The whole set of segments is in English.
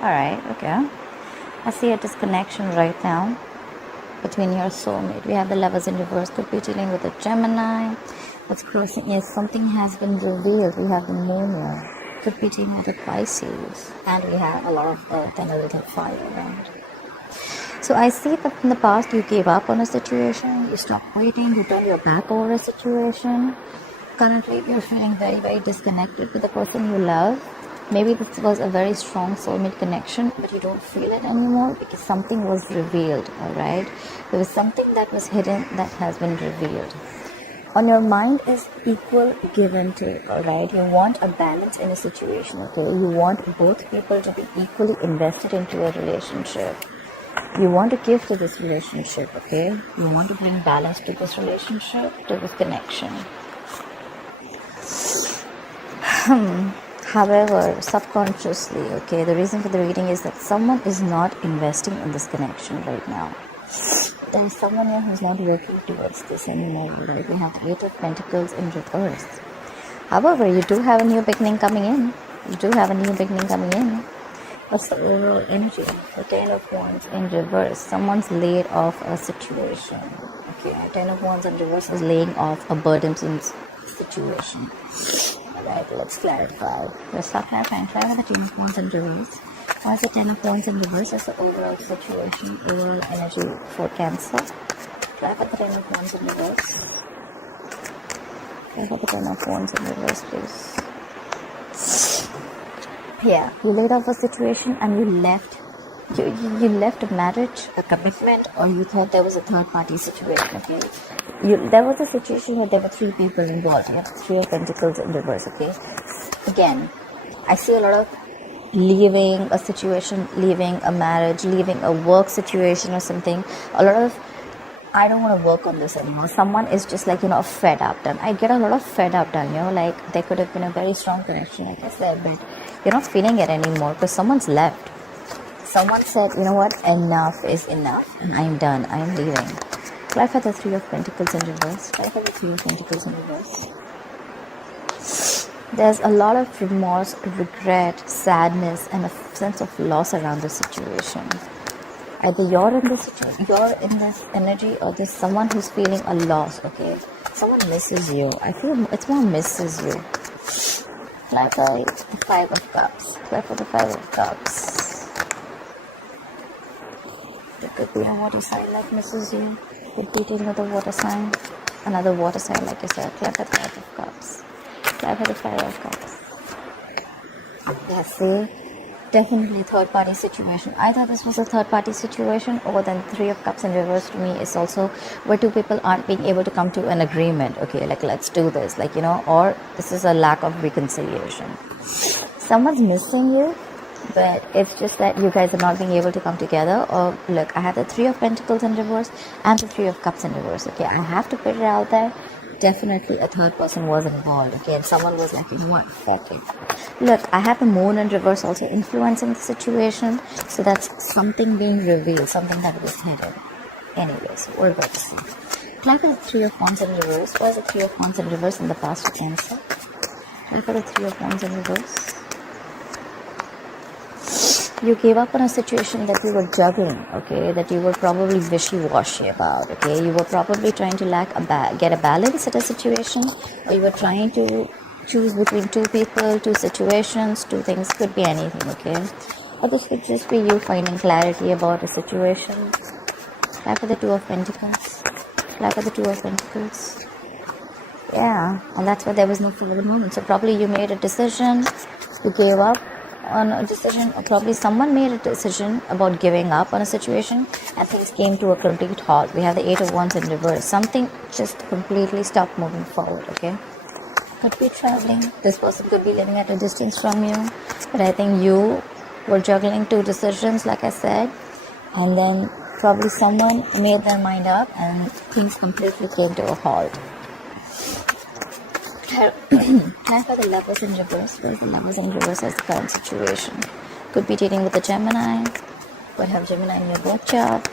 Alright, okay. I see a disconnection right now between your soulmate. We have the lovers in reverse. Could be dealing with a Gemini. What's crossing? Yes, something has been revealed. We have the moon here. Could be dealing with a Pisces. And we have a lot of earth and a little fire around. So I see that in the past you gave up on a situation, you stopped waiting, you turned your back over a situation. Currently you're feeling very, very disconnected with the person you love. Maybe this was a very strong soulmate connection, but you don't feel it anymore because something was revealed, alright? There was something that was hidden that has been revealed. On your mind is equal give and take, alright? You want a balance in a situation, okay? You want both people to be equally invested into a relationship. You want to give to this relationship, okay? You want to bring balance to this relationship, to this connection. However, subconsciously, okay, the reason for the reading is that someone is not investing in this connection right now. There is someone here who's not working towards this anymore, right? We have the Eight of Pentacles in reverse. However, you do have a new beginning coming in. You do have a new beginning coming in. What's the overall energy? The Ten of Wands in reverse. Someone's laid off a situation. Okay, Ten of Wands in reverse is laying off a burdensome situation. Alright, let's clarify. Let's start clarifying. Clarify the Ten of Wands in reverse. What's the Ten of Wands in reverse? That's the overall situation, overall energy for Cancer. Clarify the Ten of Wands in reverse. Clarify the Ten of Wands in reverse, please. Yeah, you laid off a situation and you left. You left a marriage, a commitment, or you thought there was a third party situation, okay? There was a situation where there were three people involved. You have Three of Pentacles in reverse, okay? Again, I see a lot of leaving a situation, leaving a marriage, leaving a work situation or something. A lot of, I don't want to work on this anymore. Someone is just like, fed up done. I get a lot of fed up done, like there could have been a very strong connection, like I said, but you're not feeling it anymore because someone's left. Someone said, you know what, enough is enough and I'm done, I'm leaving. Clarify the Three of Pentacles in reverse. Clarify the Three of Pentacles in reverse. There's a lot of remorse, regret, sadness, and a sense of loss around the situation. Either you're in this energy, or there's someone who's feeling a loss, okay? Someone misses you. I feel it's more misses you. Clarify the Five of Cups. Clarify the Five of Cups. There could be a water sign that misses you. Could be dealing with a water sign. Another water sign, like I said. Clarify the Five of Cups. Clarify the Five of Cups. Yes, see? Definitely a third party situation. Either this was a third party situation, or then Three of Cups in reverse to me is also where two people aren't being able to come to an agreement. Okay, like let's do this, or this is a lack of reconciliation. Someone's missing you, but it's just that you guys are not being able to come together. Or look, I have the Three of Pentacles in reverse and the Three of Cups in reverse. Okay, I have to put it out there. Definitely a third person was involved, okay, and someone was like, you know what, fuck it. Look, I have the Moon in reverse also influencing the situation, so that's something being revealed, something that was hidden. Anyways, we're about to see. Clarify the Three of Wands in reverse. Why is the Three of Wands in reverse in the past for Cancer? Clarify the Three of Wands in reverse. You gave up on a situation that you were juggling, okay, that you were probably wishy-washy about, okay. You were probably trying to get a balance at a situation, or you were trying to choose between two people, two situations, two things, could be anything, okay. Or this could just be you finding clarity about a situation. Clap for the Two of Pentacles. Clap for the Two of Pentacles. Yeah, and that's why there was no forward movement. So probably you made a decision, you gave up on a decision, or probably someone made a decision about giving up on a situation and things came to a complete halt. We have the Eight of Wands in reverse. Something just completely stopped moving forward, okay? Could be traveling. This person could be living at a distance from you, but I think you were juggling two decisions, like I said, and then probably someone made their mind up and things completely came to a halt. Clarify the Lovers in reverse. Where's the Lovers in reverse as the current situation? Could be dealing with a Gemini. Could have Gemini in your birth chart.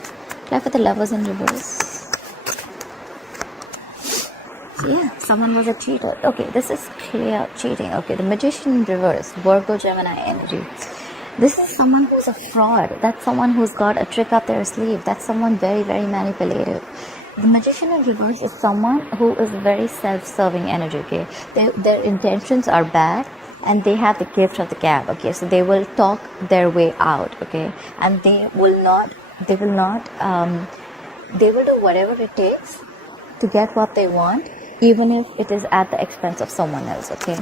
Clarify the Lovers in reverse. So yeah, someone was a cheater. Okay, this is clear cheating. Okay, the Magician in reverse. Virgo Gemini energy. This is someone who's a fraud. That's someone who's got a trick up their sleeve. That's someone very, very manipulative. The magician in reverse is someone who is very self-serving energy, okay? Their intentions are bad and they have the gift of the gab, okay? So they will talk their way out, okay? And they will do whatever it takes to get what they want, even if it is at the expense of someone else, okay?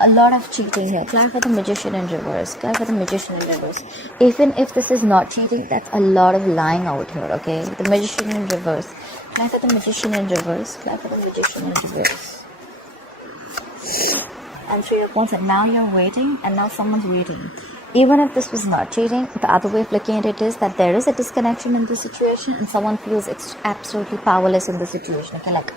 A lot of cheating here. Clarify the magician in reverse. Clarify the magician in reverse. Even if this is not cheating, that's a lot of lying out here, okay? The magician in reverse. Clarify the magician in reverse. Clarify the magician in reverse. And 3 of Wands, and now you're waiting, and now someone's waiting. Even if this was not cheating, the other way of looking at it is that there is a disconnection in the situation, and someone feels absolutely powerless in the situation, okay? Like,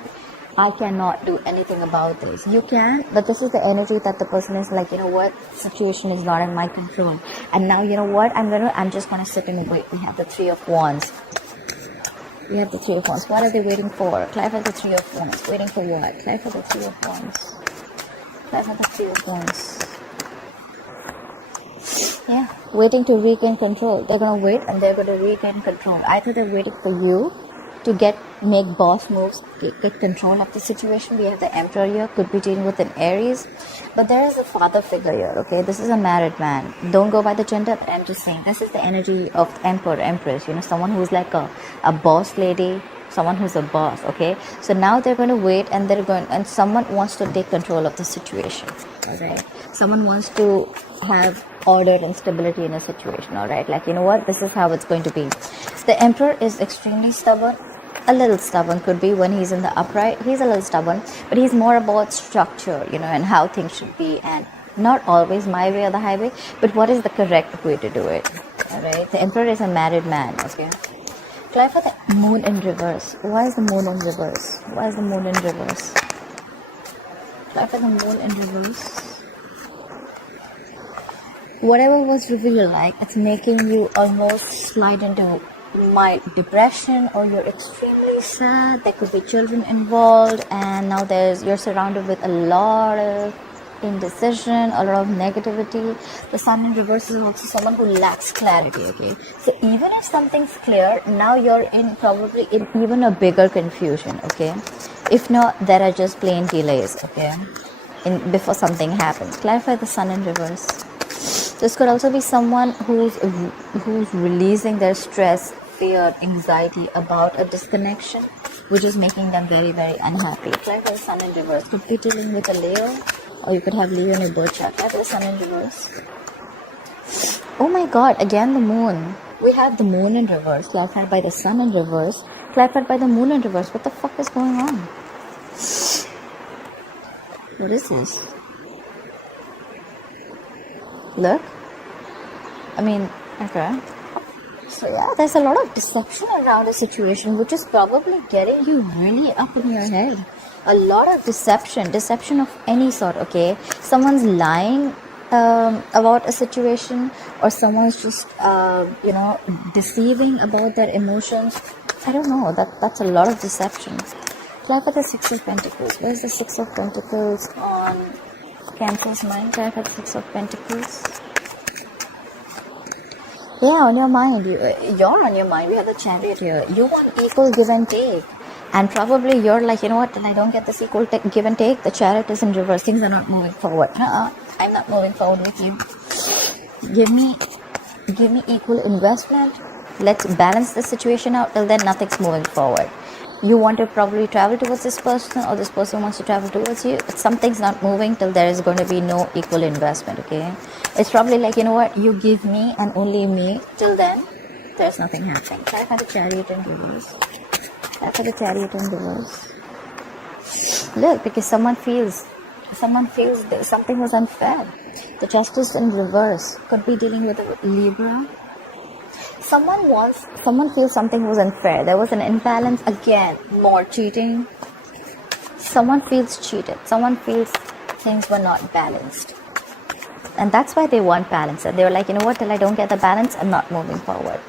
I cannot do anything about this. You can, but this is the energy that the person is like, you know what, situation is not in my control. And now, you know what, I'm just gonna sit and wait. We have the 3 of Wands. We have the 3 of Wands. What are they waiting for? Clarify the 3 of Wands. Waiting for what? Clarify the 3 of Wands. Clarify the 3 of Wands. Yeah, waiting to regain control. They're gonna wait and they're gonna regain control. Either they're waiting for you to make boss moves, get control of the situation. We have the Emperor here, could be dealing with an Aries, but there is a father figure here, okay? This is a married man. Don't go by the gender, but I'm just saying this is the energy of Emperor, Empress, you know, someone who's like a boss lady, someone who's a boss, okay? So now they're going to wait and someone wants to take control of the situation, all right? Someone wants to have order and stability in a situation, all right? Like, you know what, this is how it's going to be. The Emperor is extremely stubborn. A little stubborn could be when he's in the upright. He's a little stubborn, but he's more about structure, you know, and how things should be, and not always my way or the highway, but what is the correct way to do it, all right? The Emperor is a married man, okay? Clarify the moon in reverse. Why is the moon in reverse? Why is the moon in reverse? Clarify the moon in reverse. Whatever was revealed, like, it's making you almost slide into mild depression, or you're extremely sad. There could be children involved, and now you're surrounded with a lot of indecision, a lot of negativity. The Sun in reverse is also someone who lacks clarity, okay? So even if something's clear, now you're probably in even a bigger confusion, okay? If not, there are just plain delays, okay, before something happens. Clarify the Sun in reverse. This could also be someone who's releasing their stress, fear, anxiety about a disconnection, which is making them very, very unhappy. Clarify the Sun in reverse. Could be dealing with a Leo, or you could have Leo in your birth chart. Clarify the Sun in reverse. Oh my God! Again, the Moon. We have the Moon in reverse, clarified by the Sun in reverse, clarified by the Moon in reverse. What the fuck is going on? What is this? Look, I mean, okay. So yeah, there's a lot of deception around a situation, which is probably getting you really up in your head. A lot of deception of any sort, okay? Someone's lying about a situation, or someone's just, deceiving about their emotions. I don't know, that's a lot of deception. Clarify the Six of Pentacles. Where's the Six of Pentacles on Cancer's mind? Clarify the Six of Pentacles. Yeah, on your mind. You're on your mind. We have the Chariot here. You want equal give and take. And probably you're like, you know what, till I don't get this equal give and take, the Chariot is in reverse. Things are not moving forward. I'm not moving forward with you. Give me equal investment. Let's balance the situation out. Till then, nothing's moving forward. You want to probably travel towards this person, or this person wants to travel towards you. But something's not moving till there is going to be no equal investment, okay? It's probably like, you know what, you give me and only me. Till then, there's nothing happening. Clarify the Chariot in reverse. Clarify the Chariot in reverse. Look, because someone feels that something was unfair. The Justice in reverse could be dealing with a Libra. Someone feels something was unfair. There was an imbalance. Again, more cheating. Someone feels cheated. Someone feels things were not balanced. And that's why they want balance. And they were like, you know what, till I don't get the balance, I'm not moving forward.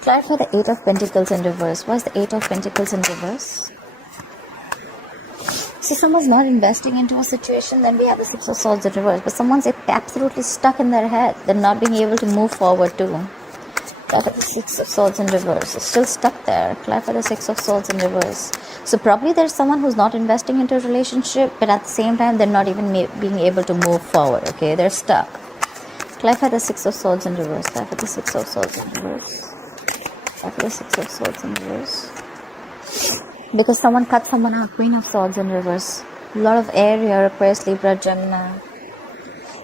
Clarify the Eight of Pentacles in reverse. Why is the Eight of Pentacles in reverse? So someone's not investing into a situation, then we have the Six of Swords in reverse. But someone's absolutely stuck in their head. They're not being able to move forward too. Clarify the Six of Swords in reverse. It's still stuck there. Clarify the Six of Swords in reverse. So probably there's someone who's not investing into a relationship, but at the same time, they're not even being able to move forward. Okay, they're stuck. Clarify the Six of Swords in reverse. Clarify the Six of Swords in reverse. Clarify the Six of Swords in reverse. Because someone cut someone out. Queen of Swords in reverse. A lot of air here. Aquarius, Libra, Gemini.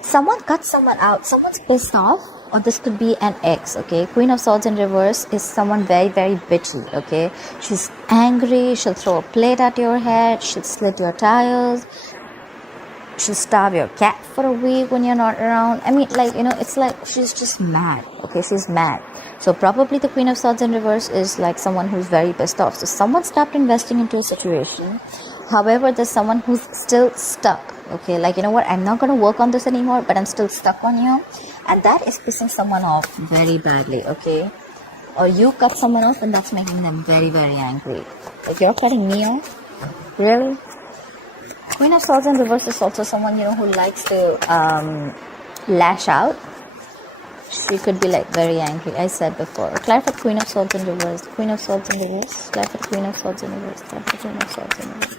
Someone cut someone out. Someone's pissed off. Or this could be an ex, okay? Queen of Swords in reverse is someone very, very bitchy, okay? She's angry. She'll throw a plate at your head. She'll slit your tires. She'll starve your cat for a week when you're not around. I mean, like, it's like she's just mad, okay? She's mad. So probably the Queen of Swords in reverse is like someone who's very pissed off. So someone stopped investing into a situation. However, there's someone who's still stuck, okay? Like, you know what? I'm not going to work on this anymore, but I'm still stuck on you. And that is pissing someone off very badly, okay? Or you cut someone off and that's making them very, very angry. Like, you're cutting me off? Really? Queen of Swords in reverse is also someone, who likes to lash out. She could be like very angry. I said before. Clarify the Queen of Swords in reverse. Queen of Swords in reverse. Clarify the Queen of Swords in reverse. Clarify the Queen of Swords in reverse.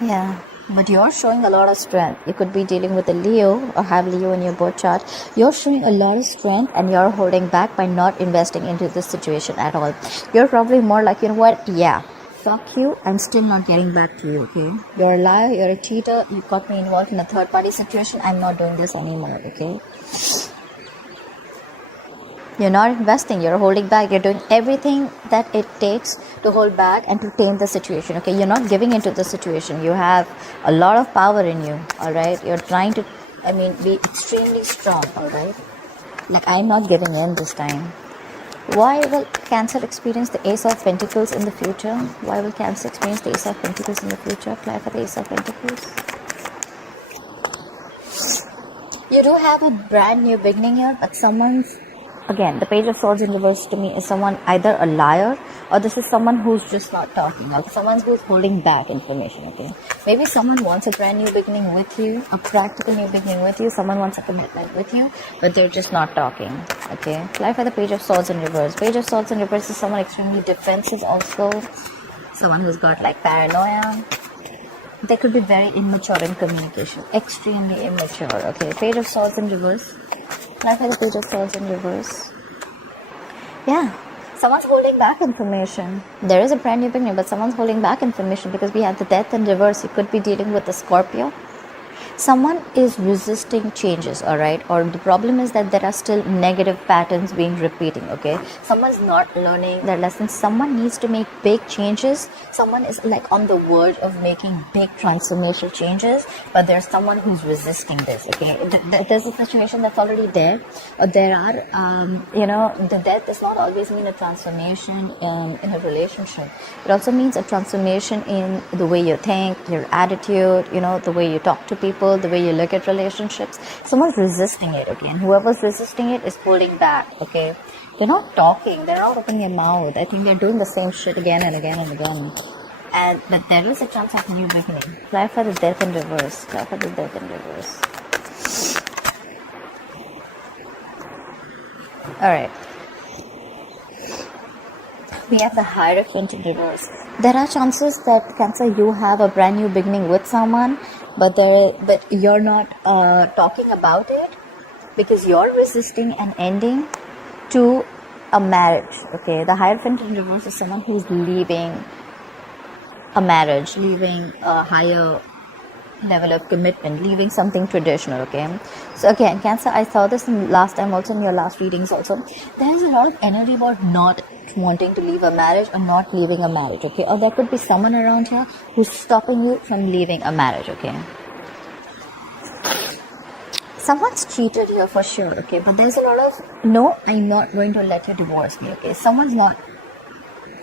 Yeah, but you're showing a lot of strength. You could be dealing with a Leo or have Leo in your birth chart. You're showing a lot of strength and you're holding back by not investing into this situation at all. You're probably more like, you know what? Yeah, fuck you. I'm still not getting back to you, okay? You're a liar. You're a cheater. You got me involved in a third party situation. I'm not doing this anymore, okay? You're not investing, you're holding back, you're doing everything that it takes to hold back and to tame the situation, okay? You're not giving into the situation. You have a lot of power in you, alright? You're trying to, be extremely strong, alright? Like, I'm not giving in this time. Why will Cancer experience the Ace of Pentacles in the future? Why will Cancer experience the Ace of Pentacles in the future? Clarify the Ace of Pentacles. You do have a brand new beginning here, but someone's, again, the Page of Swords in reverse to me is someone either a liar or this is someone who's just not talking, or someone who's holding back information, okay? Maybe someone wants a brand new beginning with you, a practical new beginning with you, someone wants a commitment with you, but they're just not talking, okay? Clarify the Page of Swords in reverse. Page of Swords in reverse is someone extremely defensive also, someone who's got like paranoia. They could be very immature in communication, extremely immature, okay? Page of Swords in reverse. Clarify the Page of Swords in reverse. Yeah, someone's holding back information. There is a brand new beginning, but someone's holding back information because we have the Death in reverse. You could be dealing with a Scorpio. Someone is resisting changes, alright? Or the problem is that there are still negative patterns being repeating, okay? Someone's not learning their lessons. Someone needs to make big changes. Someone is like on the verge of making big transformational changes, but there's someone who's resisting this, okay? There's a situation that's already there. Or there are, the death does not always mean a transformation in a relationship. It also means a transformation in the way you think, your attitude, the way you talk to people, the way you look at relationships. Someone's resisting it, okay? And whoever's resisting it is holding back, okay? They're not talking, they're not opening their mouth. I think they're doing the same shit again and again and again. But there is a chance of a new beginning. Clarify the Death in reverse. Clarify the Death in reverse. Alright. We have the Hierophant in reverse. There are chances that, Cancer, you have a brand new beginning with someone, but you're not talking about it because you're resisting an ending to a marriage, okay? The Hierophant in reverse is someone who's leaving a marriage, leaving a higher level of commitment, leaving something traditional, okay? So again, Cancer, I saw this last time also in your last readings also. There's a lot of energy about not wanting to leave a marriage or not leaving a marriage, okay? Or there could be someone around here who's stopping you from leaving a marriage, okay? Someone's cheated here for sure, okay? But there's a lot of, no, I'm not going to let you divorce me, okay? Someone's not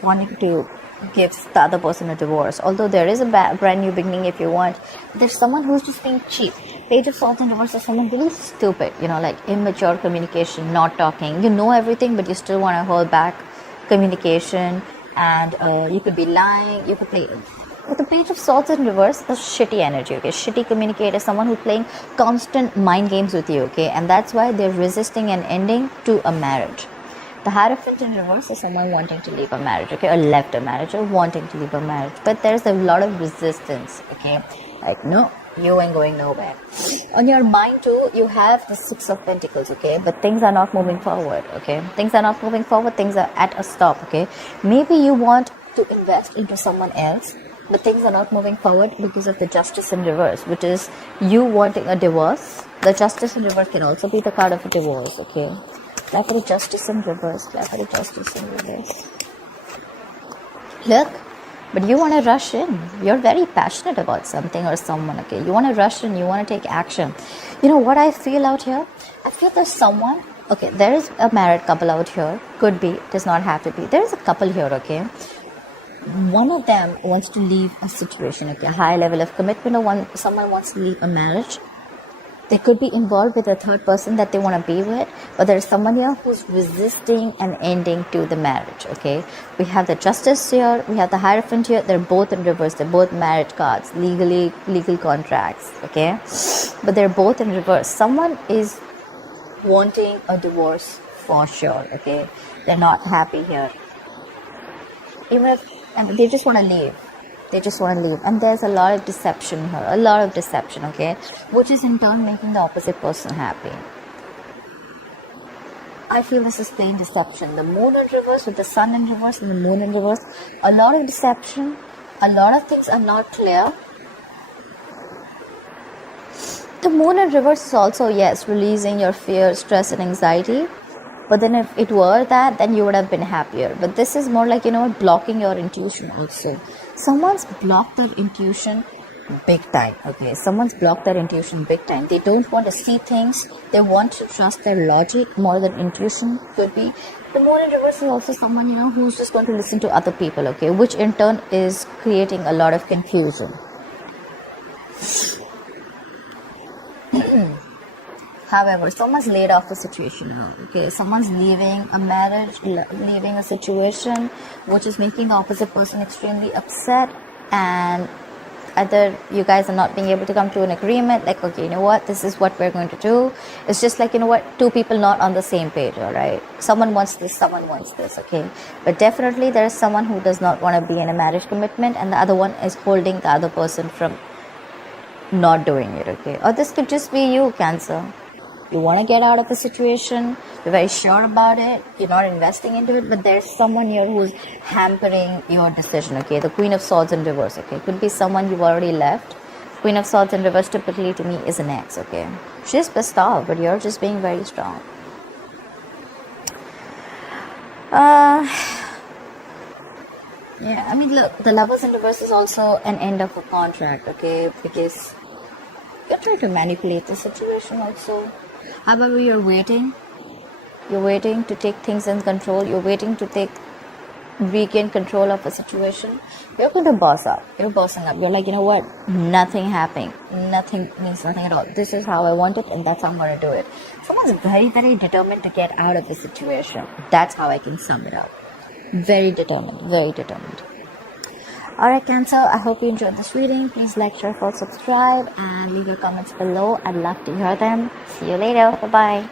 wanting to give the other person a divorce. Although there is a brand new beginning if you want. There's someone who's just being cheap. Page of Swords in reverse is someone really stupid, like immature communication, not talking. You know everything, but you still want to hold back communication. and you could be lying. You could play with the Page of Swords in reverse. The shitty energy, okay? Shitty communicator, someone who's playing constant mind games with you, okay? And that's why they're resisting an ending to a marriage. The Hierophant in reverse is someone wanting to leave a marriage, okay, or left a marriage, or wanting to leave a marriage, but there's a lot of resistance, okay? Like, no, you ain't going nowhere. On your mind too, you have the Six of Pentacles, okay, but things are not moving forward, okay? Things are not moving forward, things are at a stop, okay? Maybe you want to invest into someone else, but things are not moving forward because of the Justice in reverse, which is you wanting a divorce. The Justice in reverse can also be the card of a divorce, okay? Clap for the Justice in reverse. Clap for the Justice in reverse. Look, but you want to rush in. You're very passionate about something or someone, okay? You want to rush in. You want to take action. You know what I feel out here? I feel there's someone, okay, there is a married couple out here. Could be, does not have to be. There is a couple here, okay? One of them wants to leave a situation, okay? A high level of commitment, or someone wants to leave a marriage. They could be involved with a third person that they want to be with, but there's someone here who's resisting an ending to the marriage, okay? We have the Justice here, we have the Hierophant here. They're both in reverse. They're both marriage cards, legal contracts, okay? But they're both in reverse. Someone is wanting a divorce for sure, okay? They're not happy here. Even if, and they just want to leave. They just want to leave, and there's a lot of deception here, a lot of deception, okay, which is in turn making the opposite person happy. I feel this is plain deception. The Moon in reverse with the Sun in reverse and the Moon in reverse, a lot of deception, a lot of things are not clear. The Moon in reverse is also, yes, releasing your fear, stress and anxiety. But then if it were that, then you would have been happier. But this is more like, blocking your intuition also. Someone's blocked their intuition big time, okay? Someone's blocked their intuition big time. They don't want to see things. They want to trust their logic more than intuition could be. The Moon in reverse is also someone, who's just going to listen to other people, okay? Which in turn is creating a lot of confusion. However, someone's laid off the situation now, okay? Someone's leaving a marriage, leaving a situation, which is making the opposite person extremely upset, and either you guys are not being able to come to an agreement, like, okay, you know what, this is what we're going to do. It's just like, two people not on the same page, all right? Someone wants this, someone wants this, okay? But definitely there is someone who does not want to be in a marriage commitment, and the other one is holding the other person from not doing it, okay? Or this could just be you, Cancer. You want to get out of the situation, you're very sure about it, you're not investing into it, but there's someone here who's hampering your decision, okay? The Queen of Swords in reverse, okay? Could be someone you've already left. Queen of Swords in reverse typically to me is an ex, okay? She's pissed off, but you're just being very strong. Yeah, I mean, look, the Lovers in reverse is also an end of a contract, okay? Because you're trying to manipulate the situation also. However, you're waiting to take things in control. You're waiting to regain control of a situation. You're going to boss up. You're bossing up. You're like, you know what? Nothing happening. Nothing means nothing at all. This is how I want it, and that's how I'm going to do it. Someone's very, very determined to get out of the situation. That's how I can sum it up. Very determined. Very determined. Alright, Cancer, I hope you enjoyed this reading. Please like, share, follow, subscribe, and leave your comments below. I'd love to hear them. See you later. Bye-bye.